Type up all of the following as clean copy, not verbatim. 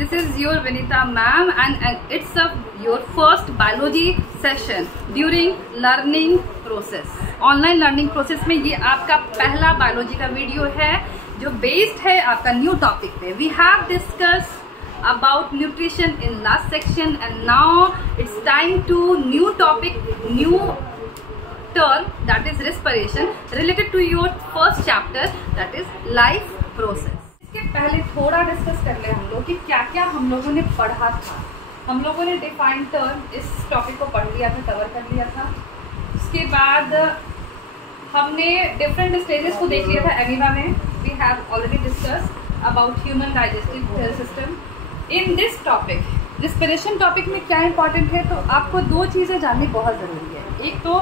This is your Vinita ma'am and it's your first biology session during learning process. Online learning process में ये आपका पहला biology का video है जो बेस्ड है आपका न्यू टॉपिक पे. We have discuss about nutrition in last section and now it's time to new topic, new term, that is respiration related to your first chapter, that is life process. इसके पहले थोड़ा discuss कर ले हम लोग कि क्या क्या हम लोगों ने पढ़ा था. हम लोगों ने डिफाइंड टर्म इस टॉपिक को पढ़ लिया था, कवर कर लिया था. उसके बाद हमने डिफरेंट स्टेजेस को देख लिया था एमीबा में. We have already discuss about human digestive system. In this topic respiration topic में क्या इंपॉर्टेंट है, तो आपको दो चीज़ें जाननी बहुत ज़रूरी है. एक तो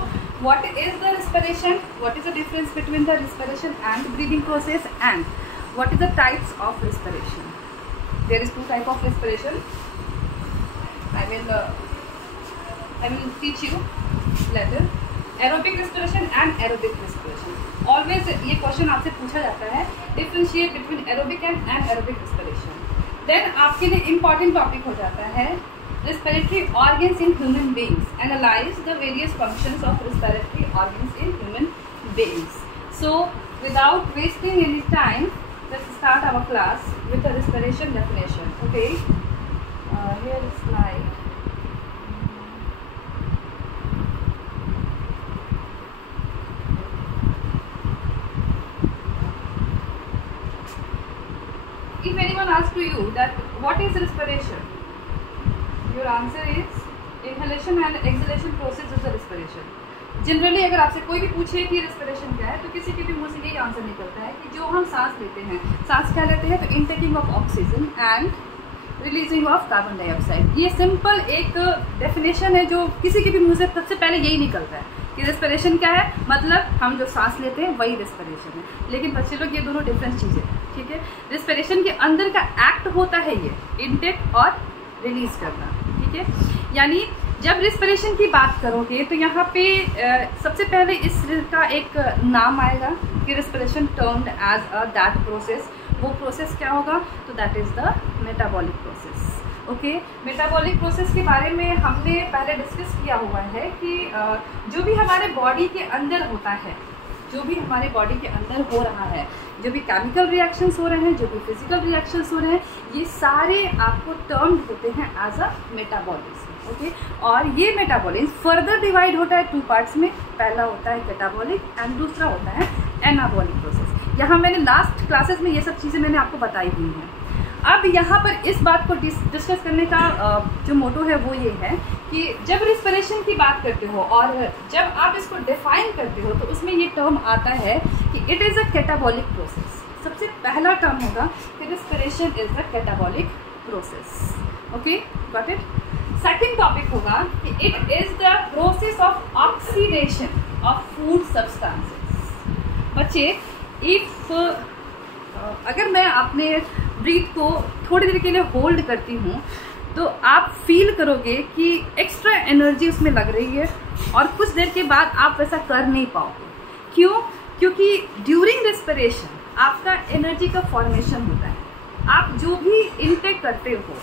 what is the respiration, what is the difference between the respiration and breathing process and what is the types of respiration. There is two type of respiration. I will teach you later. Aerobic respiration and aerobic respiration. Always ये question आपसे पूछा जाता है, differentiate between aerobic and anaerobic respiration. Then आपके लिए important topic हो जाता है respiratory organs in human beings. Analyse the various functions of respiratory organs in human beings. So without wasting any time let's start our class with the respiration definition. Okay, here is slide. If anyone asks to you that what is respiration, your answer is inhalation and exhalation process is the respiration. Generally अगर आपसे कोई भी पूछे कि respiration क्या है, तो किसी के भी मुंह से यही आंसर निकलता है कि जो हम सांस लेते हैं. सांस क्या लेते हैं, तो intaking of oxygen and releasing of carbon dioxide. ये सिंपल एक डेफिनेशन है जो किसी के भी मुंह से सबसे पहले यही निकलता है कि रेस्पिरेशन क्या है, मतलब हम जो सांस लेते हैं वही रेस्पिरेशन है. लेकिन बच्चे लोग ये दोनों डिफरेंट चीज़ें हैं. ठीक है, रेस्पिरेशन के अंदर का एक्ट होता है ये इनटेक और रिलीज करना. ठीक है, यानी जब रेस्पिरेशन की बात करोगे तो यहाँ पे सबसे पहले इसका एक नाम आएगा कि respiration termed as a that process. वो प्रोसेस क्या होगा, तो that is the metabolic process. Okay, metabolic process के बारे में हमने पहले डिस्कस किया हुआ है कि जो भी हमारे बॉडी के अंदर होता है, जो भी हमारे बॉडी के अंदर हो रहा है, जो भी केमिकल रिएक्शंस हो रहे हैं, जो भी फिजिकल रिएक्शंस हो रहे हैं, ये सारे आपको टर्म्ड होते हैं एज अ मेटाबॉलिज्म. ओके, और ये मेटाबॉलिज्म फर्दर डिवाइड होता है टू पार्ट्स में. पहला होता है कैटाबॉलिक एंड दूसरा होता है एनाबॉलिक प्रोसेस. यहाँ मैंने लास्ट क्लासेस में ये सब चीज़ें मैंने आपको बताई हुई हैं. अब यहाँ पर इस बात को डिस्कस करने का जो मोटो है वो ये है कि जब रिस्पिरेशन की बात करते हो और जब आप इसको डिफाइन करते हो तो उसमें ये टर्म आता है कि it is a catabolic process. सबसे पहला टर्म होगा कि respiration is the catabolic process. Okay, got it. Second topic होगा कि it is the process of oxidation of food substances. बच्चे, इफ अगर मैं अपने ब्रीथ को थोड़ी देर के लिए होल्ड करती हूँ तो आप फील करोगे कि एक्स्ट्रा एनर्जी उसमें लग रही है और कुछ देर के बाद आप वैसा कर नहीं पाओगे. क्यों? क्योंकि ड्यूरिंग रेस्पिरेशन आपका एनर्जी का फॉर्मेशन होता है. आप जो भी इनटेक करते हो,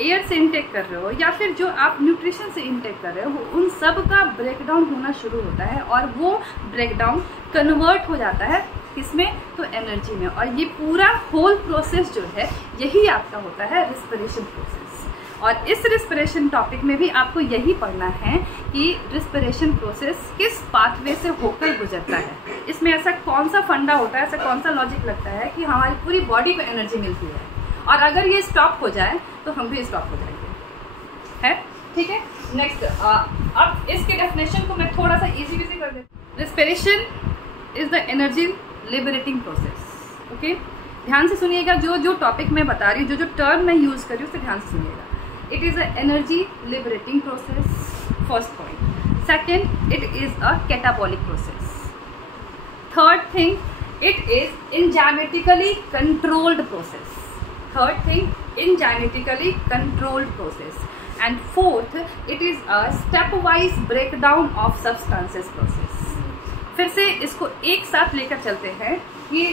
एयर से इनटेक कर रहे हो या फिर जो आप न्यूट्रिशन से इनटेक कर रहे हो, उन सब का ब्रेकडाउन होना शुरू होता है और वो ब्रेकडाउन कन्वर्ट हो जाता है किसमें, तो एनर्जी में. और ये पूरा होल प्रोसेस जो है यही आपका होता है रिस्पिरेशन प्रोसेस. और इस रिस्पिरेशन टॉपिक में भी आपको यही पढ़ना है कि रिस्पिरेशन प्रोसेस किस पाथवे से होकर गुजरता है. इसमें ऐसा कौन सा फंडा होता है, ऐसा कौन सा लॉजिक लगता है कि हमारी पूरी बॉडी को एनर्जी मिलती है और अगर ये स्टॉप हो जाए तो हम भी स्टॉप हो जाएंगे. है, ठीक है. नेक्स्ट, अब इसके डेफिनेशन को मैं थोड़ा सा इजी कर देती हूँ. Respiration is the energy liberating process. Okay, ध्यान से सुनिएगा. जो टॉपिक मैं बता रही हूँ, जो टर्म मैं यूज कर रही हूँ, उसे ध्यान से सुनिएगा. It is a energy liberating process, first point. Second, it is a catabolic process. Third thing, it is enzymatically controlled process. Third thing, enzymatically controlled process. And fourth, it is a step wise breakdown of substances process. फिर से इसको एक साथ लेकर चलते हैं कि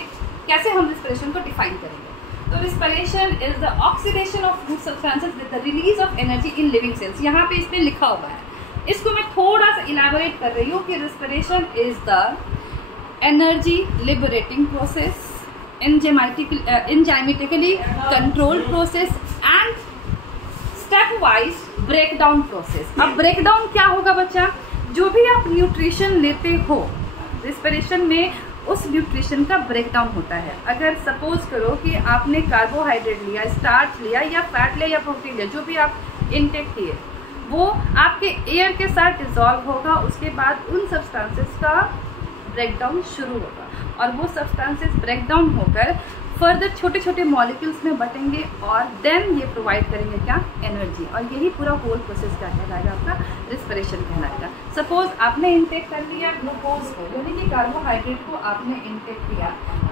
कैसे हम रिस्पिरेशन को डिफाइन करेंगे. तो respiration is the oxidation of food substances with the release of energy in living cells. यहाँ पे इसमें लिखा हुआ है, इसको मैं थोड़ा सा इलैबोरेट कर रही हूँ कि respiration is the energy liberating process, enzymatically controlled process and step wise breakdown process। अब ब्रेकडाउन क्या होगा बच्चा, जो भी आप न्यूट्रिशन लेते हो रिस्पिरेशन में उस न्यूट्रिशन का ब्रेकडाउन होता है। अगर सपोज करो कि आपने कार्बोहाइड्रेट लिया, स्टार्च लिया या फैट लिया या प्रोटीन लिया, जो भी आप इनटेक किए वो आपके एयर के साथ डिजॉल्व होगा, उसके बाद उन सब्सटेंसेस का ब्रेकडाउन शुरू होगा और वो सब्सटेंसेस ब्रेकडाउन होकर फर्दर छोटे छोटे मॉलिक्यूल्स में बटेंगे और देन ये प्रोवाइड करेंगे क्या, एनर्जी। और यही पूरा होल प्रोसेस क्या कहलाएगा, आपका रिस्पिरेशन कहलाएगा। सपोज आपने इनटेक कर लिया ग्लूकोज को, यानी कि कार्बोहाइड्रेट को आपने इनटेक किया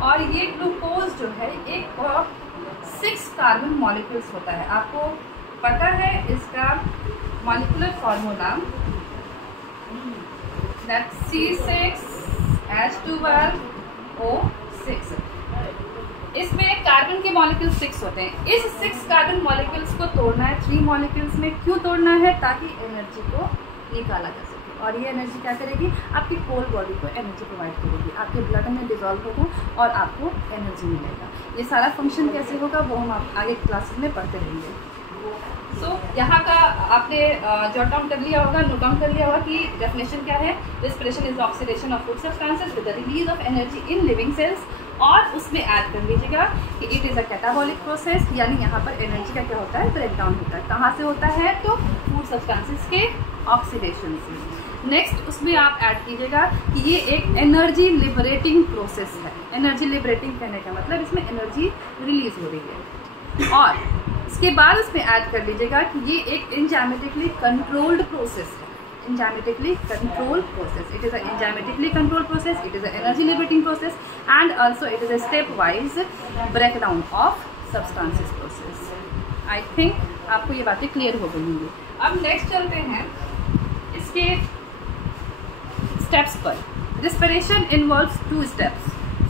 और ये ग्लूकोज जो है एक 6 कार्बन मॉलिक्यूल्स होता है। आपको पता है इसका मॉलिक्यूलर फॉर्मूला, दैट C6H12O6। इसमें कार्बन के मॉलिक्यूल्स 6 होते हैं। इस 6 कार्बन मॉलिक्यूल्स को तोड़ना है 3 मॉलिक्यूल्स में। क्यों तोड़ना है, ताकि एनर्जी को निकाला जा सके। और ये एनर्जी क्या करेगी, आपकी होल बॉडी को एनर्जी प्रोवाइड करेगी, आपके ब्लड में डिजॉल्व होगा और आपको एनर्जी मिलेगा। ये सारा फंक्शन कैसे होगा वो हम आगे क्लासेस में पढ़ते रहेंगे। यहाँ का आपने जॉट डाउन कर लिया होगा, नोट डाउन कर लिया होगा कि डेफिनेशन क्या है। Respiration is oxidation of food substances with the release of energy in living cells, और उसमें ऐड कर लीजिएगा कि it is a catabolic process, यानी यहाँ पर एनर्जी का क्या होता है, ब्रेकडाउन होता है। कहाँ से होता है, तो फूड सब्सटेंसेस के ऑक्सीडेशन से। नेक्स्ट उसमें आप ऐड कीजिएगा कि ये एक एनर्जी लिबरेटिंग प्रोसेस है। एनर्जी लिबरेटिंग कहने का मतलब इसमें एनर्जी रिलीज हो रही है। और इसके बाद उसमें ऐड कर लीजिएगा कि ये एक एंजाइमेटिकली कंट्रोल्ड प्रोसेस है। enzymatically controlled process. It is a enzymatically controlled process. It is a energy liberating process, and also it is a stepwise breakdown of substances process. I think आपको ये बातें clear हो गई होंगी। अब next चलते हैं इसके स्टेप्स पर। Respiration involves 2 steps.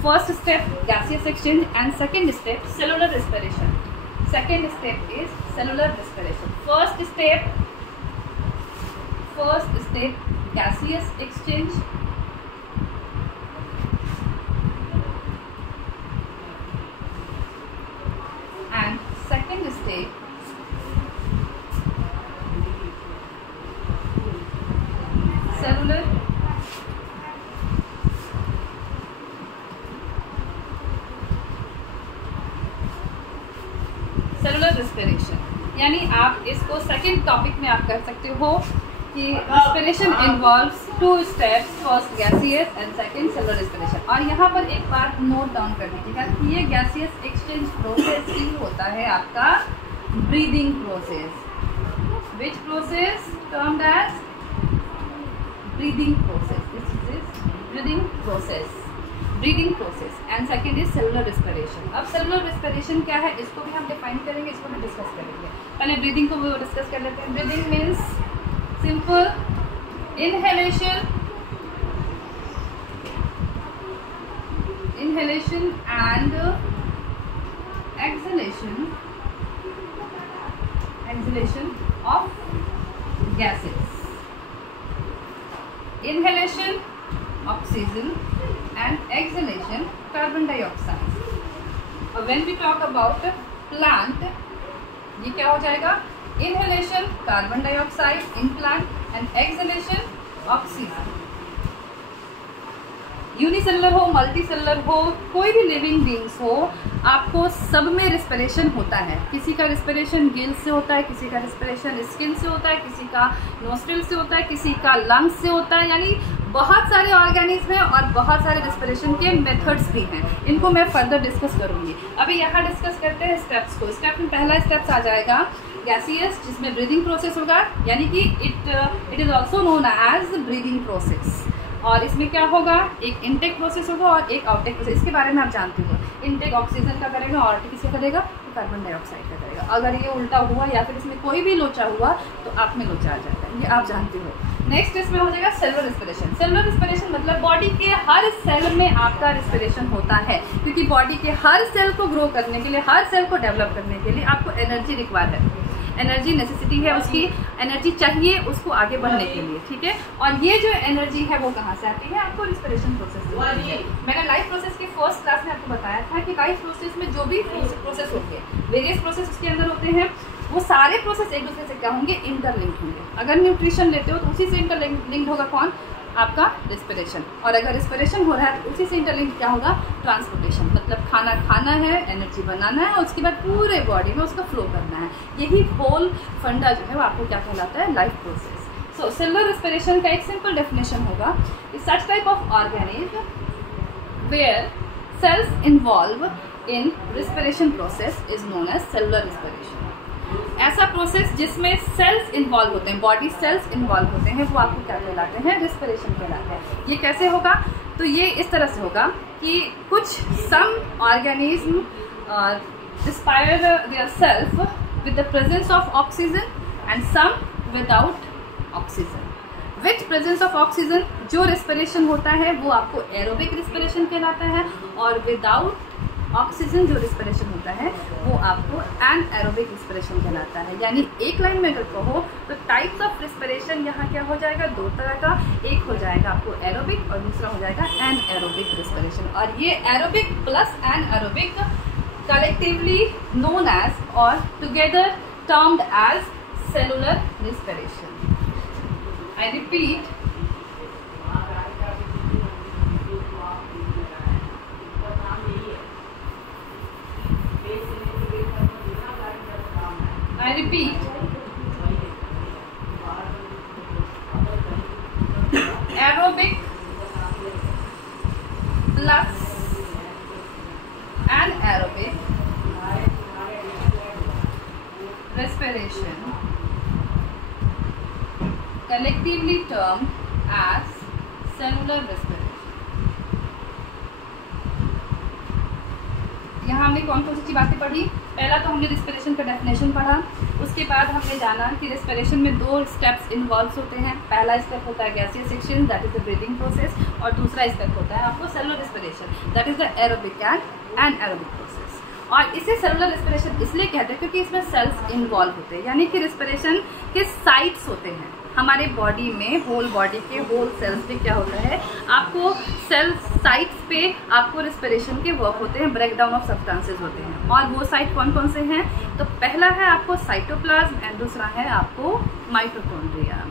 First step gaseous exchange and second step cellular respiration. Second step is cellular respiration. First step gaseous exchange and second step cellular respiration। यानी आप इसको सेकेंड टॉपिक में आप कर सकते हो कि respiration involves 2 steps, first gaseous and second cellular respiration। और यहाँ पर एक बात नोट डाउन कर लीजिएगा कि ये gaseous exchange process ही होता है आपका breathing process। Which process termed as breathing process? This is breathing process। Breathing process and second is cellular respiration. अब सेलुलर रिस्पिरेशन क्या है, इसको भी हम डिफाइन करेंगे, इसको भी डिस्कस करेंगे। पहले ब्रीदिंग को डिस्कस कर लेते हैं। Breathing means simple inhalation and exhalation of gases। Inhalation oxygen and exhalation carbon dioxide। और when we talk about plant, ये क्या हो जाएगा, inhalation carbon dioxide in plant and exhalation oxygen। Unicellular हो, मल्टीसेलुलर हो, कोई भी लिविंग बींग्स हो, आपको सब में रिस्पिरेशन होता है। किसी का रिस्पिरेशन गिल्स से होता है, किसी का रिस्पिरेशन स्किन से होता है, किसी का नोस्ट्रिल से होता है, किसी का लंग्स से होता है। यानी बहुत सारे ऑर्गेनिज्म हैं और बहुत सारे रिस्पिरेशन के मेथड्स भी हैं। इनको मैं फर्दर डिस्कस करूंगी। अभी यहाँ डिस्कस करते हैं स्टेप्स को। स्टेप में पहला स्टेप्स आ जाएगा गैसियस, जिसमें ब्रीदिंग प्रोसेस होगा, यानी कि it is also known as breathing process. और इसमें क्या होगा, एक इनटेक प्रोसेस होगा और एक आउटटेक प्रोसेस। इसके बारे में आप जानते हो, इनटेक ऑक्सीजन का करेगा और आउटटेक किसका करेगा, कार्बन डाइऑक्साइड का करेगा। अगर ये उल्टा हुआ या फिर इसमें कोई भी लोचा हुआ तो आप में लोचा आ जाता है, ये आप जानते हो। नेक्स्ट इसमें हो जाएगा सेलुलर रिस्पिरेशन। सेलुलर रिस्पिरेशन मतलब बॉडी के हर सेल में आपका रिस्पिरेशन होता है, क्योंकि बॉडी के हर सेल को ग्रो करने के लिए, हर सेल को डेवलप करने के लिए आपको एनर्जी रिक्वायर है, एनर्जी नेसेसिटी है, उसकी एनर्जी चाहिए उसको आगे बढ़ने के लिए, ठीक है। और ये जो एनर्जी है वो कहाँ से आती है, आपको रिस्पिरेशन प्रोसेस से आती है। मैंने लाइफ प्रोसेस की फर्स्ट क्लास में आपको बताया था कि लाइफ प्रोसेस में जो भी प्रोसेस होंगे, वेरियस प्रोसेस उसके अंदर होते हैं, वो सारे प्रोसेस एक दूसरे से क्या होंगे, इंटरलिंक्ड होंगे। अगर न्यूट्रिशन लेते हो तो उसी से इंटरलिंक्ड होगा कौन, आपका रिस्पिरेशन। और अगर रिस्पिरेशन हो रहा है तो उसी से इंटरलिंक्ड क्या होगा, ट्रांसपोर्टेशन। मतलब खाना खाना है, एनर्जी बनाना है, और उसके बाद पूरे बॉडी में उसका फ्लो करना है। यही होल फंडा जो है वो आपको क्या कहलाता है, life process. So cellular respiration का एक सिंपल डेफिनेशन होगा, such type of organism where cells involve in respiration process is known as cellular respiration. ऐसा प्रोसेस जिसमें सेल्स इन्वॉल्व होते हैं, बॉडी सेल्स इन्वॉल्व होते हैं, वो आपको क्या कहलाते हैं, रिस्पिरेशन कहलाते हैं। ये कैसे होगा, तो ये इस तरह से होगा कि कुछ some organism respire their self with the presence of oxygen and some without oxygen. With presence of oxygen जो रिस्पिरेशन होता है वो आपको एरोबिक रिस्पिरेशन कहलाता है, और विदाउट ऑक्सीजन जो रिस्पिरेशन होता है वो आपको एनएरोबिक रिस्पिरेशन कहलाता है। यानी एक लाइन में अगर कहो तो टाइप्स ऑफ रिस्पिरेशन यहाँ क्या हो जाएगा, दो तरह का, एक हो जाएगा आपको एरोबिक और दूसरा हो जाएगा एनएरोबिक रिस्पिरेशन। और ये aerobic plus anaerobic collectively known as और together termed as cellular respiration. I repeat, I repeat, aerobic plus anaerobic respiration collectively termed as cellular respiration। यहाँ हमने कौन कौन सी बातें पढ़ी, पहला तो हमने रिस्पिरेशन का डेफिनेशन पढ़ा, उसके बाद हमने जाना कि रिस्पिरेशन में दो स्टेप्स इन्वॉल्व होते हैं। पहला स्टेप होता है gaseous exchange, that is the breathing process, और दूसरा स्टेप होता है आपको cellular respiration, that is the aerobic and anaerobic process. और इसे सेलुलर रिस्पिरेशन इसलिए कहते हैं क्योंकि इसमें सेल्स इन्वॉल्व होते हैं, यानी कि रिस्पिरेशन के साइट्स होते हैं। हमारे बॉडी में, होल बॉडी के होल सेल्स पे क्या होता है, आपको सेल साइट्स पे आपको रिस्पिरेशन के वर्क होते हैं, ब्रेकडाउन ऑफ सब्सटेंसेस होते हैं। और वो साइट कौन कौन से हैं, तो पहला है आपको साइटोप्लाज्म एंड दूसरा है आपको mitochondria.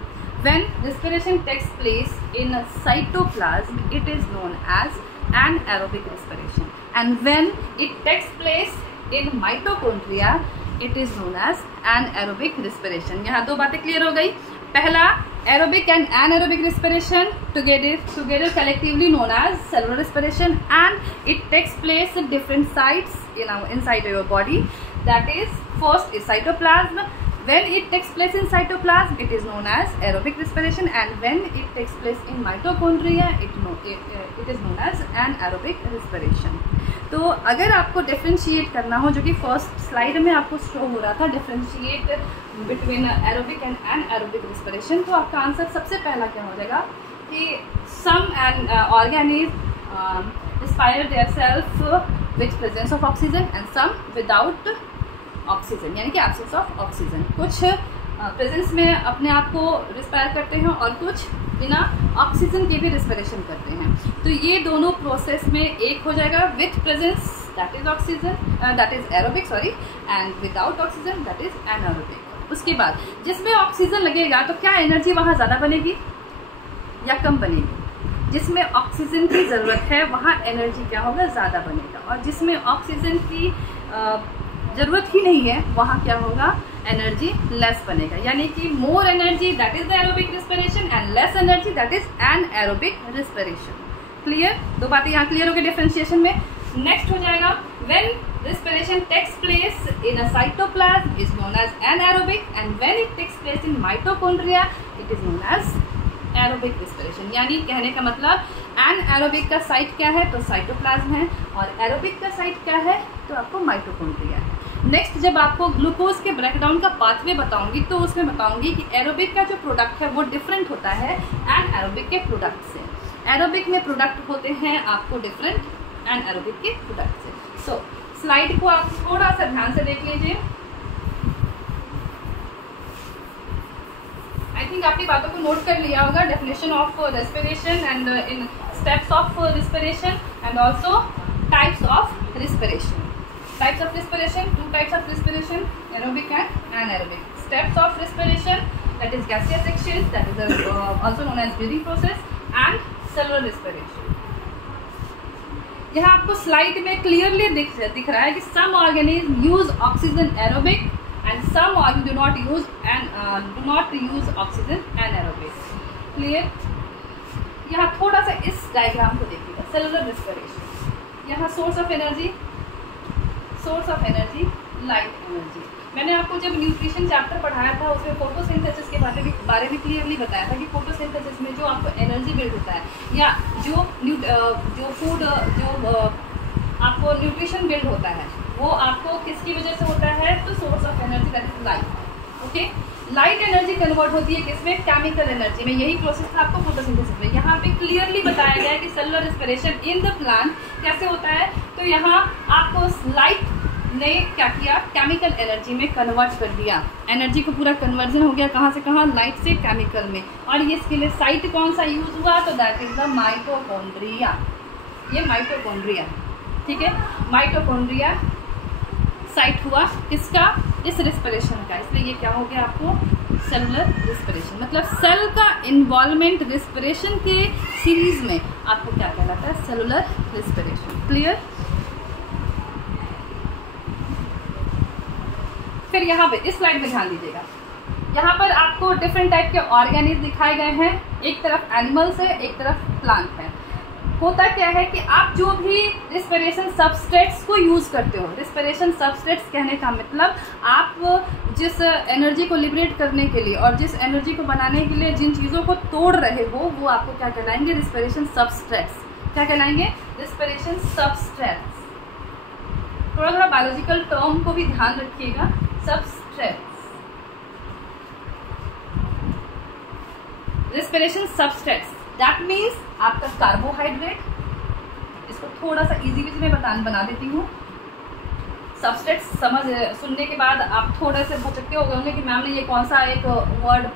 When respiration takes place in cytoplasm it is known as anaerobic respiration, and when it takes place in mitochondria it is known as anaerobic respiration. यहाँ दो बातें क्लियर हो गई। पहला, aerobic and anaerobic respiration together collectively known as cellular respiration, and it takes place at different sites inside your body. That is, first is cytoplasm. When it takes place in cytoplasm, it is known as aerobic respiration, and when it takes place in mitochondria, it is known as anaerobic respiration. तो अगर आपको differentiate करना हो, जो कि first slide में आपको show हो रहा था, differentiate between aerobic and anaerobic respiration, तो आपका आंसर सबसे पहला क्या हो जाएगा कि some organism respire their self with presence of oxygen and some without oxygen, यानी कि एब्सेंस ऑफ ऑक्सीजन। कुछ प्रेजेंस में अपने आप को रिस्पायर करते हैं और कुछ बिना ऑक्सीजन के भी रिस्पिरेशन करते हैं। तो ये दोनों प्रोसेस में एक हो जाएगा with presence, that is oxygen, that is aerobic sorry, and without oxygen that is anaerobic. उसके बाद जिसमें ऑक्सीजन लगेगा तो क्या एनर्जी वहाँ ज़्यादा बनेगी या कम बनेगी? जिसमें ऑक्सीजन की ज़रूरत है वहाँ एनर्जी क्या होगा, ज़्यादा बनेगा, और जिसमें ऑक्सीजन की ज़रूरत ही नहीं है वहाँ क्या होगा, एनर्जी लेस बनेगा। यानी कि more energy that is the aerobic respiration and less energy that is anaerobic respiration. Clear? दो बातें यहाँ क्लियर हो गई डिफरेंशिएशन में। नेक्स्ट हो जाएगा, when respiration takes place in a cytoplasm is known as anaerobic, and when it takes place in mitochondria it is known as aerobic respiration. यानी कहने का मतलब एनएरोबिक का साइट क्या है, तो साइटोप्लाज्म है, और एरोबिक का साइट क्या है, तो आपको माइटोकॉन्ड्रिया है। नेक्स्ट जब आपको ग्लूकोज के ब्रेकडाउन का पाथवे बताऊंगी तो उसमें बताऊंगी कि एरोबिक का जो प्रोडक्ट है वो डिफरेंट होता है एनाएरोबिक के प्रोडक्ट से। एरोबिक में प्रोडक्ट होते हैं आपको डिफरेंट एनाएरोबिक के प्रोडक्ट से। सो स्लाइड को आप थोड़ा सा ध्यान से देख लीजिए। आई थिंक आपने बातों को नोट कर लिया होगा, definition of respiration and in steps of respiration and also types of respiration. Types of respiration, two types of respiration, aerobic and anaerobic. Steps of respiration, that is gaseous exchange, that is also known as breathing process, and cellular respiration. यहाँ आपको slide में clearly दिख रहा है कि some organisms use oxygen aerobic and some organisms do not use oxygen anaerobic. Clear? यहाँ थोड़ा सा इस डायग्राम को देखिएगा। सेलुलर रिस्पिरेशन, यहाँ source of energy light energy. मैंने आपको जब न्यूट्रिशन चैप्टर पढ़ाया था उसमें फोटोसिंथेसिस के बारे में क्लियरली बताया था कि फोटोसिंथेसिस में जो आपको एनर्जी बिल्ड होता है या जो फूड जो आपको न्यूट्रिशन बिल्ड होता है वो आपको किसकी वजह से होता है, तो source of energy that is light. Okay, light energy convert होती है किसमें, केमिकल एनर्जी में। यही प्रोसेस था आपको फोटोसिंथेसिस में। यहाँ पे क्लियरली बताया गया है कि cellular respiration in the plant कैसे होता है। तो यहाँ आपको लाइट ने क्या किया, केमिकल एनर्जी में कन्वर्ट कर दिया। एनर्जी को पूरा कन्वर्जन हो गया कहाँ से कहाँ, लाइट से केमिकल में। और ये इसके लिए साइट कौन सा यूज हुआ, तो दैट इज द माइटोकॉन्ड्रिया। ये माइटोकॉन्ड्रिया, ठीक है, माइटोकॉन्ड्रिया साइट हुआ किसका, इस रिस्पिरेशन का। इसलिए ये क्या हो गया आपको, सेलुलर रिस्पिरेशन। मतलब सेल का इन्वॉल्वमेंट रिस्पिरेशन के सीरीज में आपको क्या कहलाता है, सेलुलर रिस्पिरेशन। क्लियर। फिर यहाँ पे इस स्लाइड में ध्यान दीजिएगा, यहाँ पर आपको डिफरेंट टाइप के ऑर्गेनिज्म दिखाए गए हैं। एक तरफ एनिमल्स है, एक तरफ प्लांट है। होता क्या है कि आप जो भी रिस्पिरेशन सबस्ट्रेट्स को यूज करते हो, रिस्पिरेशन सबस्ट्रेट्स कहने का मतलब आप जिस एनर्जी को लिबरेट करने के लिए और जिस एनर्जी को बनाने के लिए जिन चीज़ों को तोड़ रहे हो वो आपको क्या कहलाएंगे, रिस्पिरेशन सबस्ट्रेट्स। क्या कहलाएंगे, रिस्पिरेशन सबस्ट्रेट्स। थोड़ा बायोलॉजिकल टर्म को भी ध्यान रखिएगा, substrates, respiration substrates. That means आपका कार्बोहाइड्रेट, इसको थोड़ा सा इजी में बना देती हूँ। सबस्ट्रेट्स सुनने के बाद आप थोड़े से भचकते हो गए होंगे कि मैम ने ये कौन सा एक वर्ड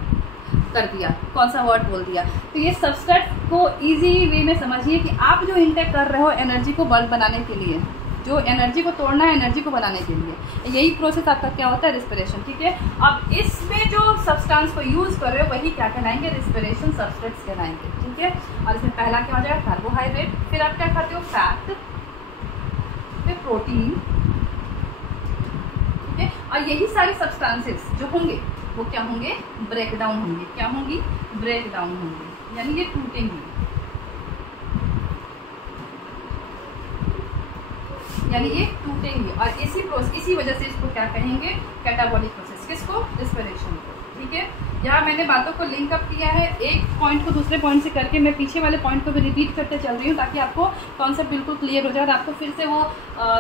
कर दिया, कौन सा वर्ड बोल दिया। तो ये सबस्ट्रेट को इजी वे में समझिए कि आप जो इंटेक कर रहे हो एनर्जी को बल्ब बनाने के लिए, जो एनर्जी को तोड़ना है एनर्जी को बनाने के लिए, यही प्रोसेस आपका क्या होता है, रिस्पिरेशन। ठीक है, अब इसमें जो सब्सटेंस को यूज कर रहे हो वही क्या कहलाएंगे, रिस्पिरेशन सबस्ट्रेट्स कहलाएंगे। ठीक है, और इसमें पहला क्या हो जाएगा, कार्बोहाइड्रेट। फिर आप क्या खाते हो, फैट, फिर प्रोटीन। ठीक है, और यही सारी सब्सटेंसेस जो होंगे वो क्या होंगे, ब्रेकडाउन होंगे। क्या होंगी, ब्रेकडाउन होंगे, यानी ये टूटेंगी, यानी ये टूटेंगे। और इसी वजह से इसको क्या कहेंगे, कैटाबॉलिक प्रोसेस। किसको, रिस्पिरेशन को। ठीक है, यहाँ मैंने बातों को लिंक अप किया है, एक पॉइंट को दूसरे पॉइंट से करके मैं पीछे वाले पॉइंट को भी रिपीट करते चल रही हूँ ताकि आपको कॉन्सेप्ट बिल्कुल क्लियर हो जाए और आपको फिर से वो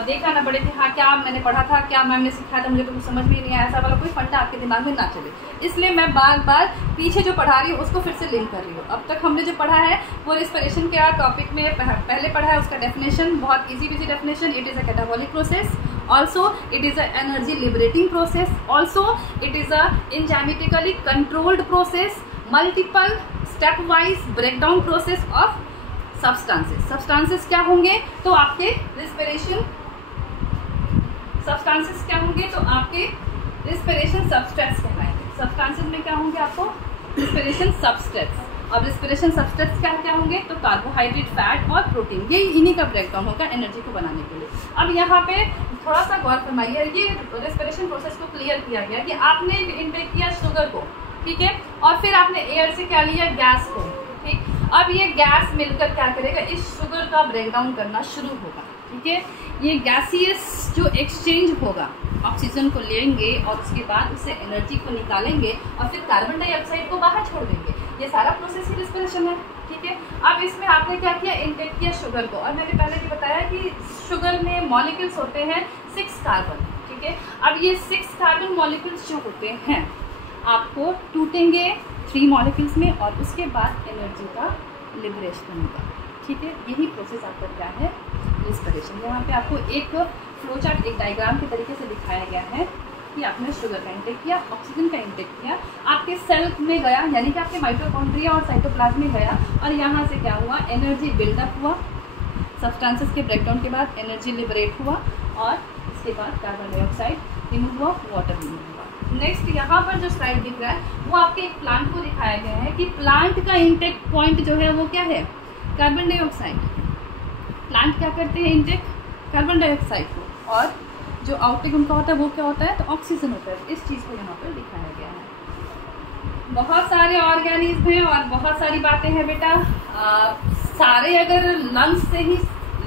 देखना ना पड़े कि हाँ क्या मैंने पढ़ा था, क्या मैम ने सिखाया था, मुझे तो कुछ समझ में नहीं आया, ऐसा वाला कोई फंडा आपके दिमाग में ना चले। इसलिए मैं बार बार पीछे जो पढ़ा रही हूँ उसको फिर से लिंक कर रही हूँ। अब तक हमने जो पढ़ा है वो रिस्पिरेशन के टॉपिक में पहले पढ़ा है, उसका डेफिनेशन बहुत easy definition. It is a catabolic process, also it is a energy liberating process, also it is a enzymatically controlled process, multiple stepwise breakdown process of substances क्या होंगे, तो आपके रिस्पिरेशन substances क्या होंगे, तो आपके रिस्पिरेशन सबस्ट्रेट्स कहलाएंगे। Substances में क्या होंगे, आपको रिस्पिरेशन सबस्ट्रेट्स। अब रिस्पिरेशन सबस्ट्रेट्स क्या क्या होंगे, तो कार्बोहाइड्रेट, फैट और प्रोटीन, ये इन्हीं का ब्रेकडाउन होगा एनर्जी को बनाने के लिए। अब यहाँ पे थोड़ा सा गौर फरमाइए, ये रेस्पिरेशन प्रोसेस को क्लियर किया गया कि आपने इनटेक किया शुगर को, ठीक है, और फिर आपने एयर से क्या लिया, गैस को। ठीक, अब ये गैस मिलकर क्या करेगा, इस शुगर का ब्रेकडाउन करना शुरू होगा। ठीक है, ये गैसियस जो एक्सचेंज होगा, ऑक्सीजन को लेंगे और उसके बाद उससे एनर्जी को निकालेंगे और फिर कार्बन डाइऑक्साइड को बाहर छोड़ देंगे। ये सारा प्रोसेस ही रिस्पिरेशन है। ठीक है, अब इसमें आपने क्या किया, इनटेक किया शुगर को, और मैंने पहले भी बताया कि शुगर में मॉलिक्यूल्स होते हैं 6 कार्बन। ठीक ठीक है। अब ये 6 कार्बन मॉलिक्यूल्स जो होते हैं आपको टूटेंगे 3 मॉलिक्यूल्स में और उसके बाद एनर्जी का लिबरेशन होगा, ठीक है। यही प्रोसेस आपका क्या है, रिस्पिरेशन। यहाँ पे आपको एक फ्लो चार्ट, एक डायग्राम के तरीके से दिखाया गया है कि आपने शुगर का इंटेक किया, ऑक्सीजन का इंटेक किया, आपके सेल में गया, यानी कि आपके माइटोकॉन्ड्रिया और साइटोप्लाज्म में गया, और यहाँ से क्या हुआ, एनर्जी बिल्डअप हुआ, सब्सटेंसेस के ब्रेकडाउन के बाद एनर्जी लिबरेट हुआ और इसके बाद कार्बन डाइऑक्साइड रिमूव हुआ, वाटर रिमूव हुआ। नेक्स्ट यहाँ पर जो स्लाइड दिख रहा है वो आपके एक प्लांट को दिखाया गया है कि प्लांट का इंटेक पॉइंट जो है वो क्या है, कार्बन डाइऑक्साइड। प्लांट क्या करते हैं, इंटेक कार्बन डाइऑक्साइड को, और जो आउटटेक उनका होता है वो क्या होता है, तो ऑक्सीजन होता है। इस चीज़ को यहाँ पर दिखाया गया है। बहुत सारे ऑर्गेनिज्म हैं और बहुत सारी बातें हैं बेटा। सारे अगर लंग्स से ही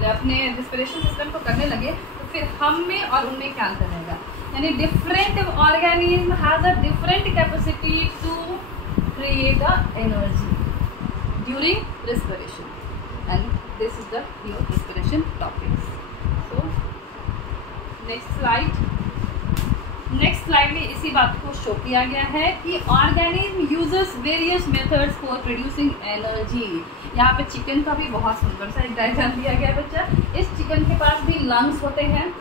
अपने रिस्पिरेशन सिस्टम को करने लगे तो फिर हम में और उनमें क्या अंतर रहेगा, यानी different organism has a different capacity to create the energy during respiration, and this is the your respiration topics. So next slide में इसी बात को शो किया गया है कि organism uses various methods for producing energy. यहाँ पे चिकन का भी बहुत सुंदर सा एक डायग्राम दिया गया है बच्चा। इस चिकन के पास भी लंग्स होते हैं।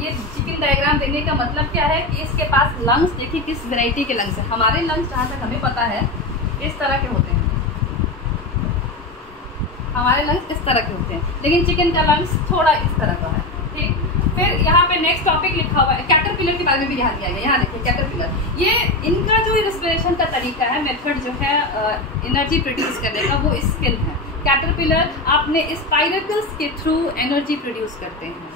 ये चिकन डायग्राम देने का मतलब क्या है कि इसके पास लंग्स, देखिए किस वैरायटी के लंग्स है। हमारे लंग्स जहाँ तक हमें पता है इस तरह के होते हैं, हमारे लंग्स इस तरह के होते हैं, लेकिन चिकन का लंग्स थोड़ा इस तरह का है, ठीक। फिर यहाँ पे नेक्स्ट टॉपिक लिखा हुआ है, कैटरपिलर के बारे में भी ध्यान दिया गया। यहाँ देखिए कैटरपिलर, ये इनका जो रिस्पिरेशन का तरीका है, मेथड जो है एनर्जी प्रोड्यूस करने का, वो स्किल है। कैटरपिलर अपने स्पाइरकल्स के थ्रू एनर्जी प्रोड्यूस करते हैं,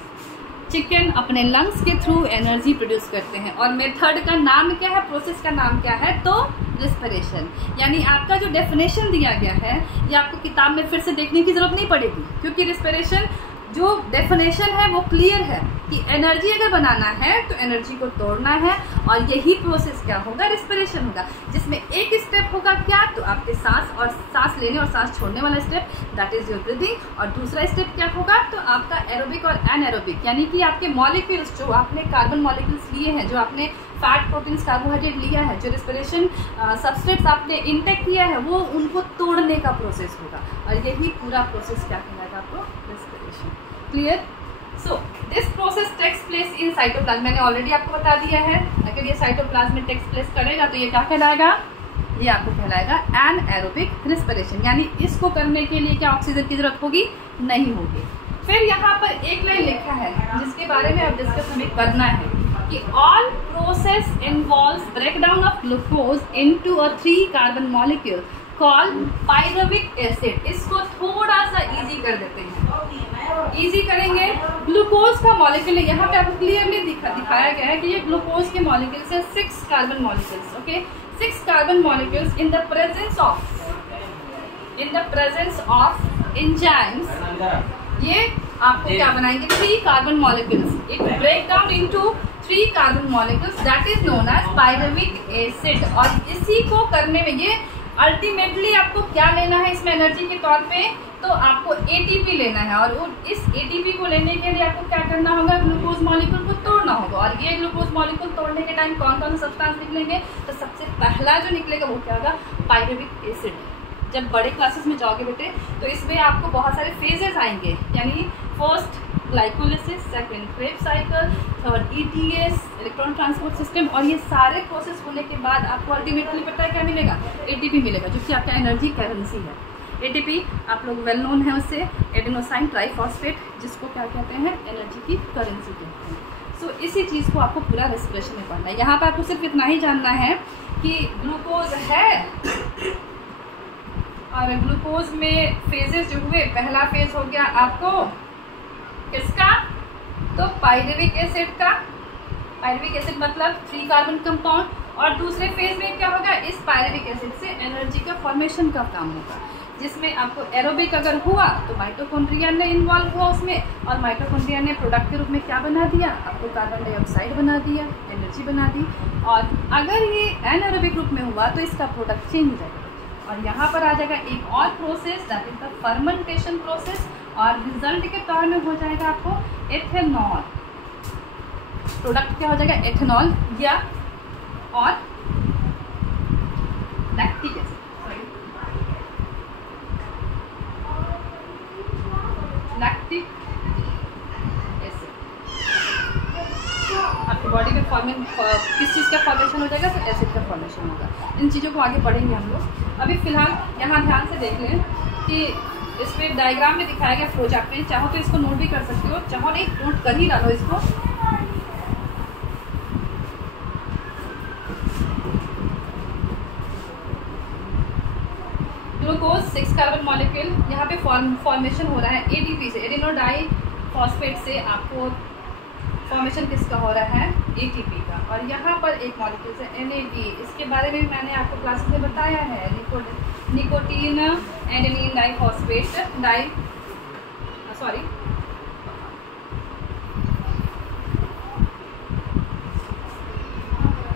चिकन अपने लंग्स के थ्रू एनर्जी प्रोड्यूस करते हैं। और मेथड का नाम क्या है, प्रोसेस का नाम क्या है, तो रिस्पिरेशन। यानी आपका जो डेफिनेशन दिया गया है ये आपको किताब में फिर से देखने की जरूरत नहीं पड़ेगी, क्योंकि रिस्पिरेशन जो डेफिनेशन है वो क्लियर है कि एनर्जी अगर बनाना है तो एनर्जी को तोड़ना है, और यही प्रोसेस क्या होगा, रिस्पिरेशन होगा, जिसमें एक स्टेप होगा क्या, तो आपके सांस लेने और सांस छोड़ने वाला step, that is your breathing. और दूसरा स्टेप क्या होगा, तो आपका एरोबिक और एनएरोबिक, यानी कि आपके मॉलिक्यूल्स, जो आपने कार्बन मॉलिक्यूल्स लिए हैं, जो आपने फैट, प्रोटीन्स, कार्बोहाइड्रेट लिया है, जो रिस्पिरेशन सब्सटेंस आपने इंटेक किया है, वो उनको तोड़ने का प्रोसेस होगा, और यही पूरा प्रोसेस क्या कहलाएगा आपको, respiration. Clear? So this process takes place in cytoplasm. मैंने ऑलरेडी आपको बता दिया है, अगर ये साइटोप्लाज्म में टेक्स प्लेस करेगा तो ये क्या कहलाएगा, ये आपको कहलाएगा एनएरोबिक रिस्पिरेशन। यानी इसको करने के लिए क्या ऑक्सीजन की जरूरत होगी, नहीं होगी। फिर यहाँ पर एक लाइन लिखा है जिसके बारे में अब डिस्कस हमें करना है कि all process involves breakdown of glucose into a 3 carbon molecule called pyruvic acid. इसको थोड़ा सा इजी कर देते हैं, इजी करेंगे। ग्लूकोज का मॉलिक्यूल यहाँ पे आपको क्लियरली दिखाया गया है कि ये ग्लूकोज के मॉलिक्यूल्स है 6 carbon molecules, okay. 6 carbon molecules in the presence of enzymes, ये आपको क्या बनाएंगे, 3 carbon molecules. It break down into 3 carbon molecules, that is known as pyruvic acid. और इसी को करने में ये अल्टीमेटली आपको क्या लेना है इसमें एनर्जी के तौर पे, तो आपको एटीपी लेना है। और इस एटीपी को लेने के लिए आपको क्या करना होगा, ग्लूकोज मॉलिक्यूल को तोड़ना होगा। और ये ग्लूकोज मॉलिक्यूल तोड़ने के टाइम कौन कौन सा सब्सटेंस निकलेंगे, तो सबसे पहला जो निकलेगा वो क्या होगा, पायरुविक एसिड। जब बड़े क्लासेस में जाओगे बेटे तो इसमें आपको बहुत सारे फेजेस आएंगे, यानी first glycolysis, second Krebs cycle, third ETS, electron transport system. और ये सारे प्रोसेस होने के बाद आपको अल्टीमेटली पता है क्या मिलेगा, एटीपी मिलेगा, जो कि आपका एनर्जी करेंसी है। एटीपी आप लोग वेल नोन है उससे, एडेनोसाइन ट्राइफॉस्फेट, जिसको क्या कहते हैं, एनर्जी की करेंसी कहते हैं। सो इसी चीज़ को आपको पूरा रिस्पिरेशन में पढ़ना है। यहाँ पर आपको सिर्फ इतना ही जानना है कि ग्लूकोज है, और ग्लूकोज में फेजेस जो हुए, पहला फेज हो गया आपको किसका, तो पायरुविक एसिड का। पायरुविक एसिड मतलब 3 कार्बन कंपाउंड। और दूसरे फेज में क्या होगा, इस पायरुविक एसिड से एनर्जी का फॉर्मेशन का काम होगा, जिसमें आपको एरोबिक अगर हुआ तो माइटोकॉन्ड्रिया ने इन्वॉल्व हुआ उसमें, और माइटोकॉन्ड्रिया ने प्रोडक्ट के रूप में क्या बना दिया, आपको कार्बन डाइऑक्साइड बना दिया, एनर्जी बना दी। और अगर ये एनएरोबिक रूप में हुआ तो इसका प्रोडक्ट चेंज हो जाएगा। और यहाँ पर आ जाएगा एक और process, that is the fermentation process, और रिजल्ट के तौर में हो जाएगा आपको एथेनॉल। प्रोडक्ट क्या हो जाएगा, एथेनॉल या और लैक्टिक एसिड, लैक्टिक एसिड आपकी बॉडी में फॉर्मेशन किस चीज़ का फॉर्मेशन हो जाएगा, तो एसिड का फॉर्मेशन होगा। इन चीज़ों को आगे पढ़ेंगे हम लोग। अभी फिलहाल यहाँ ध्यान से देख लें कि इस पर डायग्राम में दिखाया गया फ्लो चार्ट में, चाहो तो इसको नोट भी कर सकते हो, चाहो नहीं नोट कर ही डालो इसको। ग्लूकोज 6 कार्बन मॉलिक्यूल, यहाँ पे फॉर्मेशन हो रहा है एटीपी से, एडिनो डाई फॉस्फेट से आपको फॉर्मेशन किसका हो रहा है, एटीपी का। और यहाँ पर एक मॉलिक्यूल है NAD, इसके बारे में मैंने आपको क्लास में बताया है, nicotine adenine diphosphate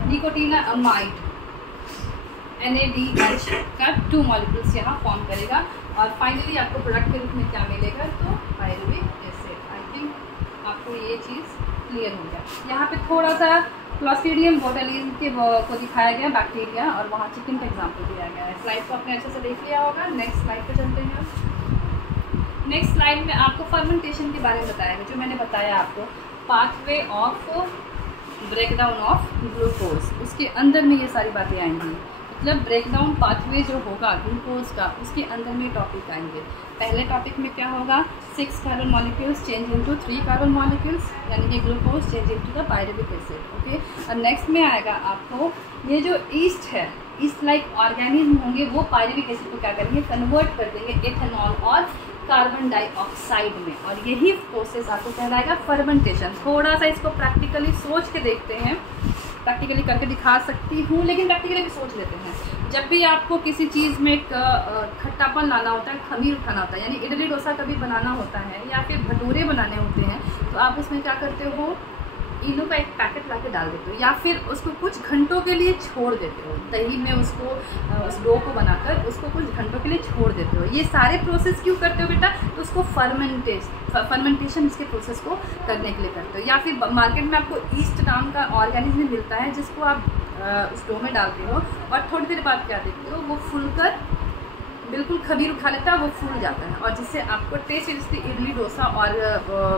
nicotine amide NADH का 2 मॉलिक्यूल्स यहाँ फॉर्म करेगा और फाइनली आपको प्रोडक्ट के रूप में क्या मिलेगा, तो पायरुविक एसिड। आई थिंक आपको ये चीज़ क्लियर हो गया। यहाँ पे थोड़ा सा क्लॉस्ट्रीडियम बोटुलिन के को दिखाया गया बैक्टीरिया, और वहाँ चिकन का एग्जाम्पल दिया गया है। स्लाइड को आपने अच्छे से देख लिया होगा। नेक्स्ट स्लाइड पे चलते हैं। नेक्स्ट स्लाइड में आपको फर्मेंटेशन के बारे में बताया गया, जो मैंने बताया आपको, pathway of breakdown of glucose, उसके अंदर में ये सारी बातें आएंगी। मतलब ब्रेकडाउन पाथवे जो होगा ग्लूकोज का, उसके अंदर में टॉपिक आएंगे। पहले टॉपिक में क्या होगा, 6 carbon molecules change into 3 carbon molecules, यानी कि glucose change into the pyruvic acid. Okay, और नेक्स्ट में आएगा आपको ये जो ईस्ट है, ईस्ट लाइक ऑर्गेनिज्म होंगे, वो पायरुविक एसिड को क्या करेंगे, कन्वर्ट कर देंगे एथेनॉल और कार्बन डाइऑक्साइड में, और यही प्रोसेस आपको कहलाएगा फर्मेंटेशन। थोड़ा सा इसको प्रैक्टिकली सोच के देखते हैं, प्रैक्टिकली करके दिखा सकती हूँ, लेकिन प्रैक्टिकली भी सोच लेते हैं। जब भी आपको किसी चीज़ में खट्टापन लाना होता है, खमीर उठाना होता है, यानी इडली डोसा कभी बनाना होता है या फिर भटूरे बनाने होते हैं, तो आप उसमें क्या करते हो, इनो का एक पैकेट ला के डाल देते हो, या फिर उसको कुछ घंटों के लिए छोड़ देते हो, दही में उसको उस डो को बनाकर उसको कुछ घंटों के लिए छोड़ देते हो। ये सारे प्रोसेस क्यों करते हो बेटा, तो उसको फर्मेंटेशन इसके प्रोसेस को करने के लिए करते हो। या फिर मार्केट में आपको ईस्ट नाम का ऑर्गेनिज्म मिलता है, जिसको आप उस डो में डालते हो और थोड़ी देर बाद क्या देखते हो, वो फूलकर बिल्कुल खमीर उठा लेता है, वो फूल जाता है, और जिससे आपको टेस्टी इडली डोसा और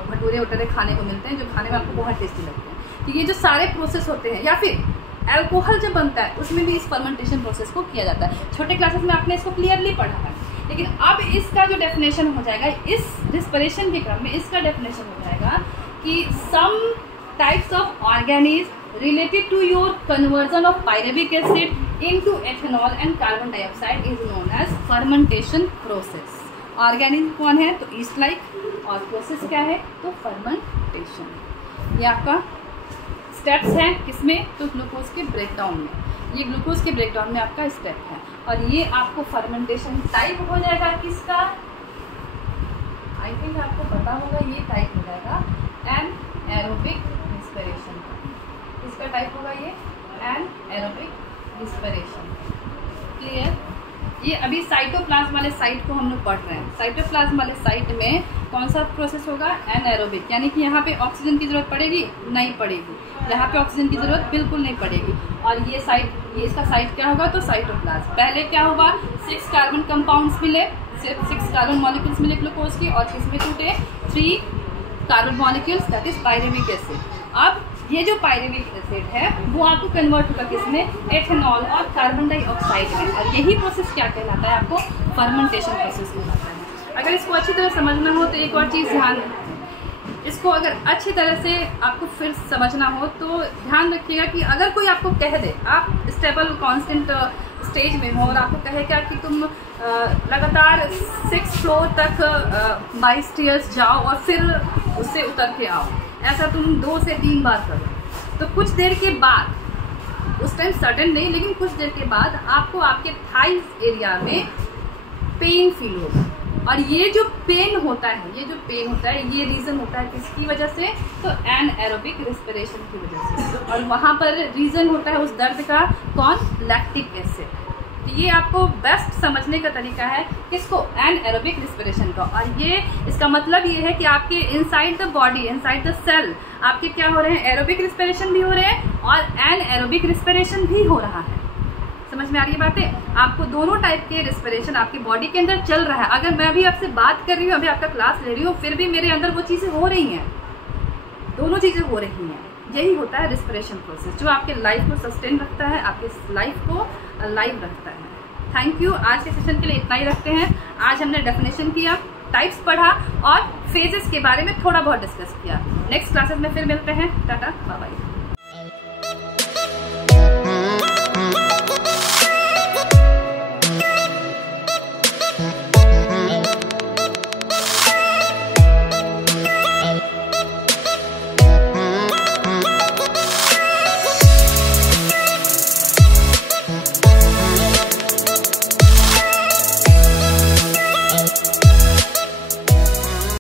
भटूरे वटूरे खाने को मिलते हैं, जो खाने में आपको बहुत टेस्टी लगते हैं। तो ये जो सारे प्रोसेस होते हैं, या फिर अल्कोहल जब बनता है उसमें भी इस फर्मेंटेशन प्रोसेस को किया जाता है। छोटे क्लासेस में आपने इसको क्लियरली पढ़ा है, लेकिन अब इसका जो डेफिनेशन हो जाएगा, इस रिस्पिरेशन के क्रम में इसका डेफिनेशन हो जाएगा कि some types of organism related to your conversion of pyruvic acid into ethanol and carbon dioxide is known as fermentation process। Organism कौन है, तो ईस्ट लाइक, और प्रोसेस क्या है, तो फर्मेंटेशन। ये आपका स्टेप्स हैं किसमें, तो ग्लूकोज के ब्रेकडाउन में। ये ग्लूकोज के ब्रेकडाउन में आपका स्टेप है, और ये आपको फर्मेंटेशन टाइप हो जाएगा किसका, आई थिंक आपको पता होगा, ये टाइप हो जाएगा एनाएरोबिक रिस्पिरेशन का। इसका टाइप होगा ये एनाएरोबिक रिस्पिरेशन। क्लियर। ये अभी साइटोप्लाज्म वाले साइट को हम लोग पढ़ रहे हैं। साइटोप्लाज्म वाले साइट में कौन सा प्रोसेस होगा, एनाएरोबिक, यानी कि यहाँ पे ऑक्सीजन की जरूरत पड़ेगी, नहीं पड़ेगी, यहाँ पे ऑक्सीजन की जरूरत बिल्कुल नहीं पड़ेगी। और ये साइट, ये इसका साइट क्या होगा, तो साइटोप्लाज्म। पहले क्या होगा, 6 कार्बन कंपाउंड्स मिले, 6 कार्बन मॉलिक्यूल्स मिले ग्लूकोज की, और किसमें टूटे, 3 carbon molecules, that is pyruvic acid. अब ये जो पायरुविक एसिड है वो आपको कन्वर्ट होगा किसमें, एथेनॉल और कार्बन डाइऑक्साइड में, और यही प्रोसेस क्या कहलाता है, आपको फर्मेंटेशन प्रोसेस कहलाता है। अगर इसको अच्छी तरह समझना हो तो एक और चीज़ ध्यान, इसको अगर अच्छी तरह से आपको फिर समझना हो तो ध्यान रखिएगा कि अगर कोई आपको कह दे, आप स्टेबल कांस्टेंट स्टेज में हो और आपको कहेगा कि तुम लगातार 6 फ्लोर तक 22 स्टेयर्स जाओ और फिर उससे उतर के आओ, ऐसा तुम 2 से 3 बार करो, तो कुछ देर के बाद, उस टाइम सडन नहीं, लेकिन कुछ देर के बाद आपको आपके थाइस एरिया में पेन फील होगा। और ये जो पेन होता है, ये रीज़न होता है किसकी वजह से, तो एनाएरोबिक रिस्पिरेशन की वजह से। और वहाँ पर रीज़न होता है उस दर्द का कौन, लैक्टिक एसिड। तो ये आपको बेस्ट समझने का तरीका है किसको, एनएरोबिक रिस्पिरेशन का। और ये इसका मतलब ये है कि आपके inside the body, inside the cell आपके क्या हो रहे हैं, एरोबिक रिस्पिरेशन भी हो रहे हैं और एनएरोबिक रिस्पिरेशन भी हो रहा है। समझ में आ रही है बातें? आपको दोनों टाइप के रिस्पिरेशन आपकी बॉडी के अंदर चल रहा है। अगर मैं अभी आपसे बात कर रही हूँ, अभी आपका क्लास ले रही हूँ, फिर भी मेरे अंदर वो चीजें हो रही हैं, दोनों चीजें हो रही हैं। यही होता है रिस्पिरेशन प्रोसेस, जो आपके लाइफ को सस्टेन रखता है, आपके लाइफ को लाइव रखता है। Thank you. आज के सेशन के लिए इतना ही रखते हैं। आज हमने डेफिनेशन किया, टाइप्स पढ़ा और फेजेस के बारे में थोड़ा बहुत डिस्कस किया। नेक्स्ट क्लासेस में फिर मिलते हैं। Tata, bye bye.